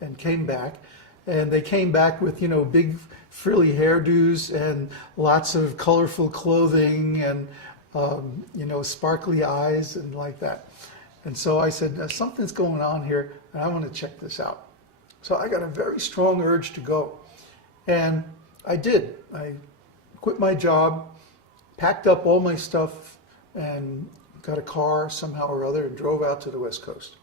and came back. And they came back with, big frilly hairdos and lots of colorful clothing and, sparkly eyes and like that. And so I said, something's going on here, and I want to check this out. So I got a very strong urge to go. And I did. I quit my job, packed up all my stuff, and got a car somehow or other and drove out to the West Coast.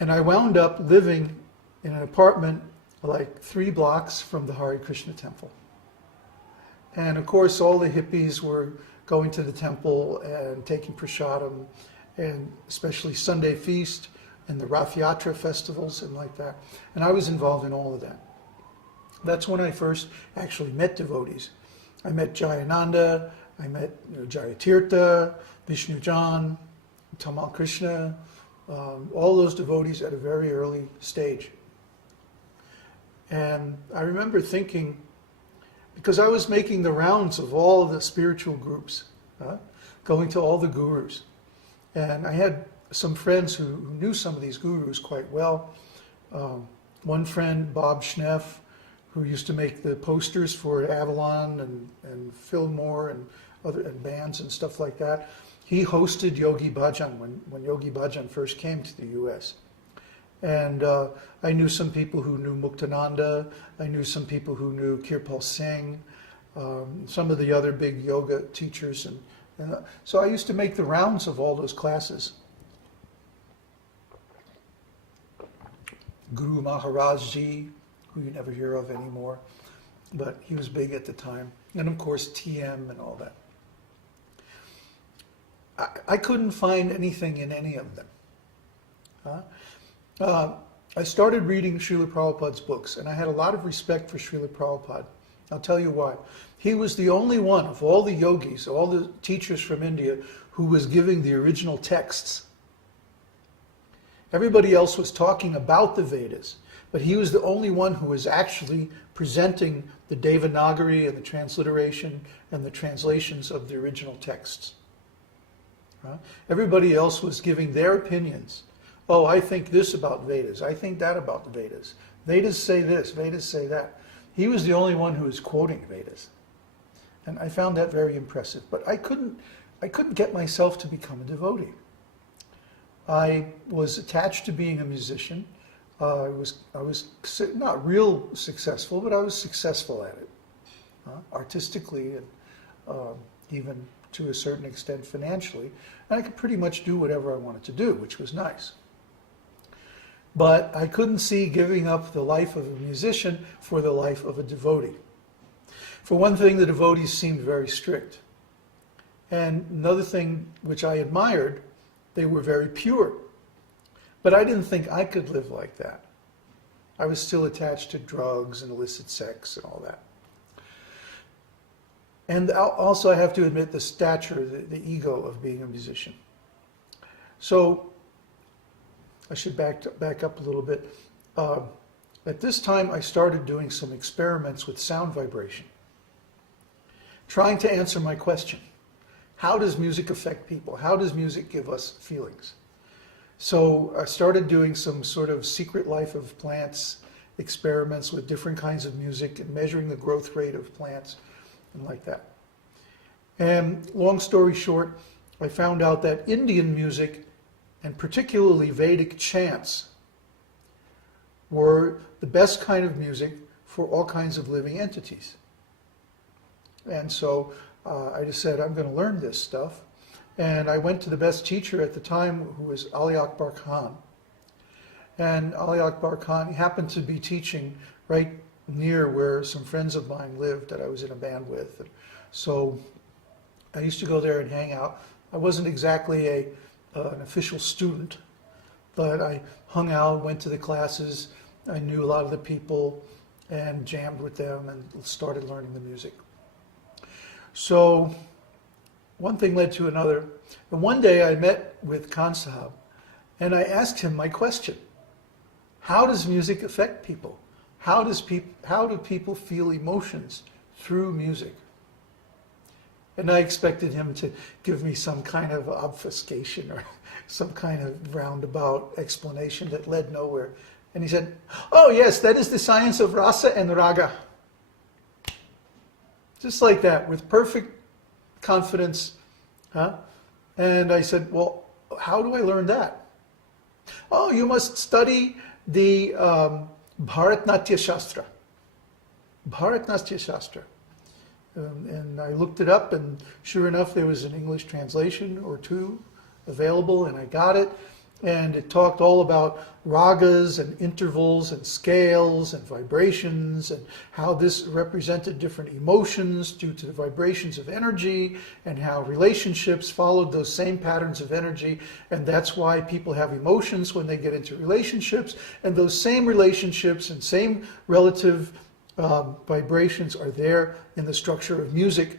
And I wound up living in an apartment like 3 blocks from the Hare Krishna temple. And of course, all the hippies were going to the temple and taking prasadam, and especially Sunday feast and the Rath Yatra festivals and like that. And I was involved in all of that. That's when I first actually met devotees. I met Jayananda, I met Jayatirtha, Vishnu Jan, Tamal Krishna, all those devotees at a very early stage. And I remember thinking, because I was making the rounds of all the spiritual groups, going to all the gurus. And I had some friends who knew some of these gurus quite well. One friend, Bob Schneff, who used to make the posters for Avalon and Fillmore and other bands and stuff like that. He hosted Yogi Bhajan when Yogi Bhajan first came to the U.S. And I knew some people who knew Muktananda. I knew some people who knew Kirpal Singh, some of the other big yoga teachers. And so I used to make the rounds of all those classes. Guru Maharaj Ji, who you never hear of anymore, but he was big at the time. And of course, TM and all that. I couldn't find anything in any of them. I started reading Srila Prabhupada's books, and I had a lot of respect for Srila Prabhupada. I'll tell you why. He was the only one of all the yogis, all the teachers from India, who was giving the original texts. Everybody else was talking about the Vedas, but he was the only one who was actually presenting the Devanagari and the transliteration and the translations of the original texts. Everybody else was giving their opinions. Oh, I think this about Vedas. I think that about the Vedas. Vedas say this, Vedas say that. He was the only one who was quoting Vedas. And I found that very impressive. But I couldn't get myself to become a devotee. I was attached to being a musician. I was not real successful, but I was successful at it, artistically and even to a certain extent financially. And I could pretty much do whatever I wanted to do, which was nice. But I couldn't see giving up the life of a musician for the life of a devotee. For one thing, the devotees seemed very strict. And another thing which I admired, they were very pure. But I didn't think I could live like that. I was still attached to drugs and illicit sex and all that. And also I have to admit the stature, the ego of being a musician. So I should back up a little bit. At this time I started doing some experiments with sound vibration, trying to answer my question. How does music affect people? How does music give us feelings? So I started doing some sort of secret life of plants experiments with different kinds of music and measuring the growth rate of plants and like that. And long story short, I found out that Indian music, and particularly Vedic chants, were the best kind of music for all kinds of living entities. And so I just said, I'm going to learn this stuff. And I went to the best teacher at the time, who was Ali Akbar Khan. And Ali Akbar Khan happened to be teaching right near where some friends of mine lived that I was in a band with. And so I used to go there and hang out. I wasn't exactly an official student, but I hung out, went to the classes. I knew a lot of the people and jammed with them and started learning the music. So one thing led to another. And one day I met with Khan Sahab and I asked him my question. How does music affect people? How do people feel emotions through music? And I expected him to give me some kind of obfuscation or some kind of roundabout explanation that led nowhere. And he said, oh yes, that is the science of rasa and raga. Just like that, with perfect confidence. Huh? And I said, well, how do I learn that? Oh, you must study the Bharatnatya Shastra. Bharatnatya Shastra. And I looked it up, and sure enough, there was an English translation or two available, and I got it. And it talked all about ragas and intervals and scales and vibrations and how this represented different emotions due to the vibrations of energy, and how relationships followed those same patterns of energy. And that's why people have emotions when they get into relationships. And those same relationships and same relative vibrations are there in the structure of music.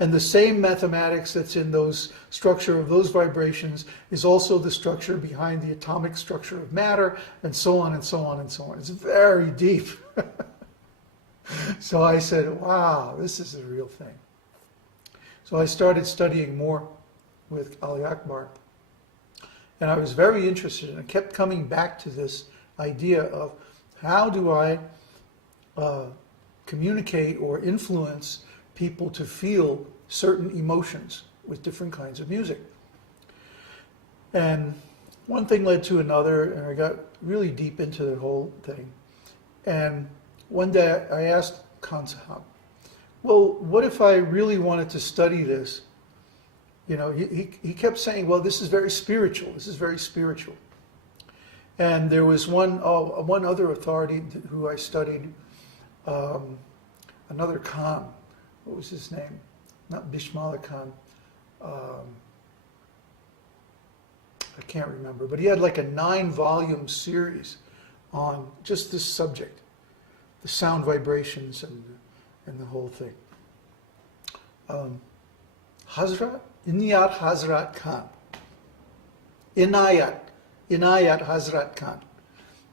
And the same mathematics that's in those structure of those vibrations is also the structure behind the atomic structure of matter, and so on and so on and so on. It's very deep. So I said, wow, this is the real thing. So I started studying more with Ali Akbar. And I was very interested, and I kept coming back to this idea of how do I communicate or influence people to feel certain emotions with different kinds of music. And one thing led to another, and I got really deep into the whole thing. And one day I asked Khan Sahab, well, what if I really wanted to study this? You know, he kept saying, well, this is very spiritual. This is very spiritual. And there was one other authority who I studied, another Khan. What was his name? Not Bishmala Khan. I can't remember. But he had like a 9-volume series on just this subject, the sound vibrations and the whole thing. Inayat Hazrat Khan. Inayat Hazrat Khan.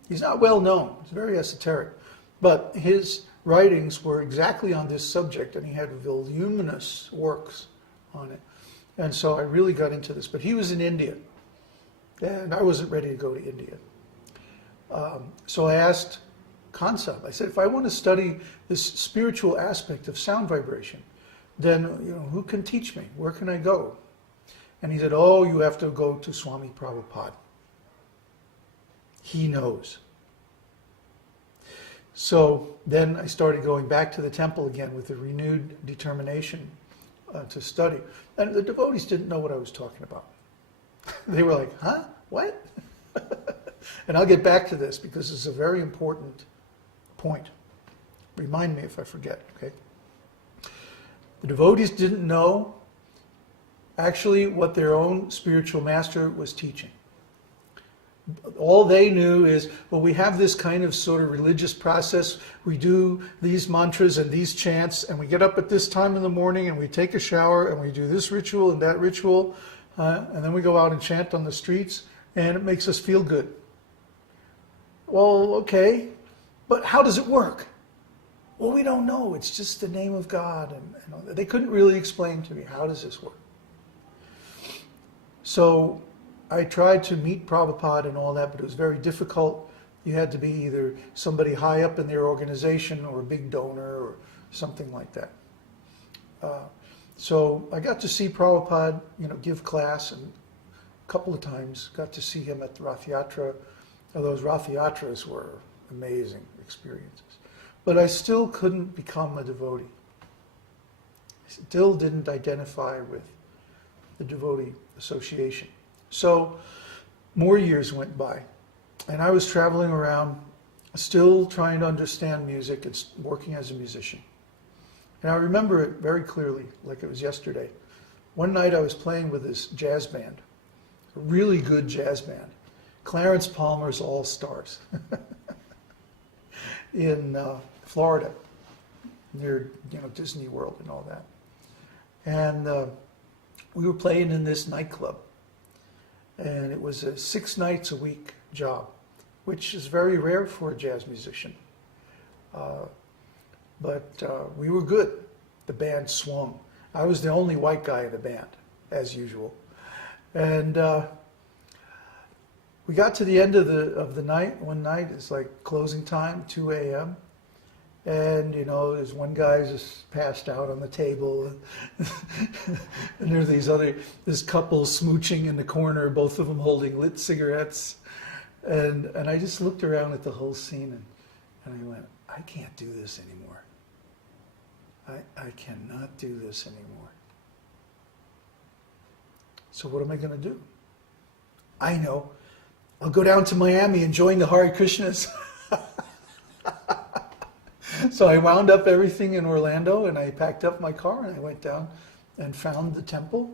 He's not well known. He's very esoteric. But his writings were exactly on this subject, and he had voluminous works on it. And so I really got into this. But he was in India, and I wasn't ready to go to India. So I asked Khan Sahab, I said, if I want to study this spiritual aspect of sound vibration, then who can teach me? Where can I go? And he said, oh, you have to go to Swami Prabhupada. He knows. So then I started going back to the temple again with a renewed determination to study. And the devotees didn't know what I was talking about. They were like, huh? What? And I'll get back to this because it's a very important point. Remind me if I forget, okay? The devotees didn't know actually what their own spiritual master was teaching. All they knew is, well, we have this kind of sort of religious process. We do these mantras and these chants, and we get up at this time in the morning, and we take a shower, and we do this ritual and that ritual, and then we go out and chant on the streets, and it makes us feel good. Well, okay, but how does it work? Well, we don't know. It's just the name of God. And they couldn't really explain to me, how does this work? So I tried to meet Prabhupada and all that, but it was very difficult. You had to be either somebody high up in their organization or a big donor or something like that. So I got to see Prabhupada, give class, and a couple of times got to see him at the Rath Yatra. Those Rath Yatras were amazing experiences. But I still couldn't become a devotee. I still didn't identify with the devotee association. So more years went by, and I was traveling around, still trying to understand music and working as a musician. And I remember it very clearly, like it was yesterday. One night I was playing with this jazz band, a really good jazz band, Clarence Palmer's All Stars, in Florida, near Disney World and all that. And we were playing in this nightclub. And it was a 6 nights a week job, which is very rare for a jazz musician. But we were good. The band swung. I was the only white guy in the band, as usual. And we got to the end of the night. One night, it's like closing time, 2 a.m. And there's one guy just passed out on the table, and there's this couple smooching in the corner, both of them holding lit cigarettes, and I just looked around at the whole scene, and I went, I can't do this anymore. I cannot do this anymore. So what am I going to do? I know. I'll go down to Miami and join the Hare Krishnas. So I wound up everything in Orlando, and I packed up my car, and I went down and found the temple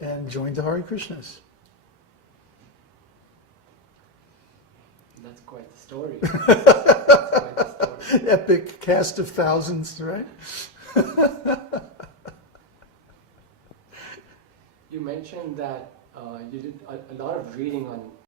and joined the Hare Krishnas. That's quite the story. That's quite the story. Epic cast of thousands, right? You mentioned that you did a lot of reading on